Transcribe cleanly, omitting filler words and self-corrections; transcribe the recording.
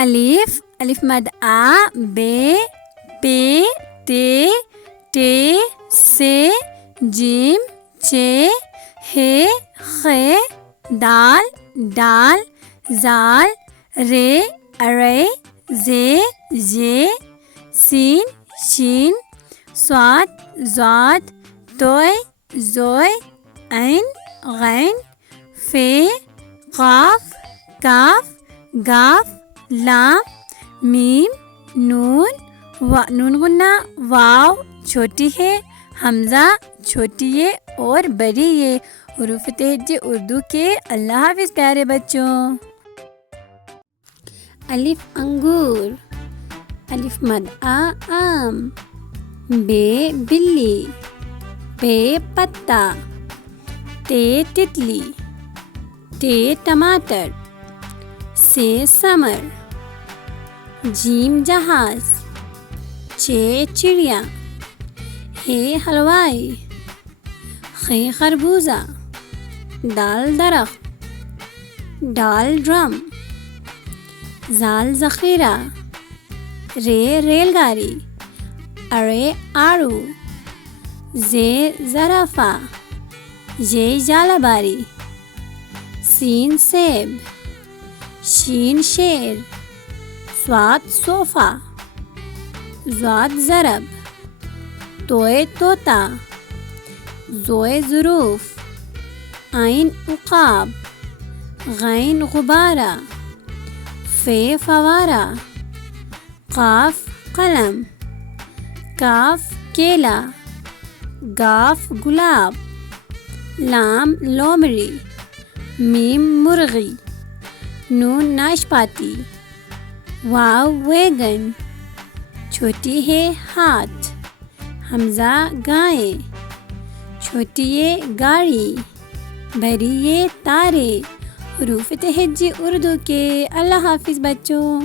الف الف مد آ بے پے تے ٹے سے جیم چے ہے خے دال ڈال زال رے ارے زے زے سین شین صاد زاد توئے زوئے عین غین فے قاف کاف گاف لام میم نون نون غنہ واو چھوٹی ہے، حمزہ چھوٹی ہے اور بڑی ہے۔ حروف تہجی اردو کے۔ اللہ حافظ پیارے بچوں۔ الف انگور، الف مد آ آم، بے بلی، پے پتا، تے تتلی، ٹے ٹماٹر، سے سمر، جیم جہاز، چے چڑیا، ہے حلوائی، خے خربوزہ، دال درخت، ڈال ڈرم، زال ذخیرہ، رے ریل گاڑی، ارے آڑو، زے زرافہ، یہ ژالہ باری، سین سیب، شین شیر، صاد صوفہ، ضاد ضرب، توئے طوطا، زوئے ظروف، عین عقاب، غین غبارہ، فے فوارہ، قاف قلم، کاف کیلا، گاف گلاب، لام لومڑی، میم مرغی، نون ناشپاتی، واو ویگن، چھوٹی ہے ہاتھ، حمزہ گائے، چھوٹی ہے گاڑی، بڑی ہے تارے۔ حروف تہجی اردو کے۔ اللہ حافظ بچوں۔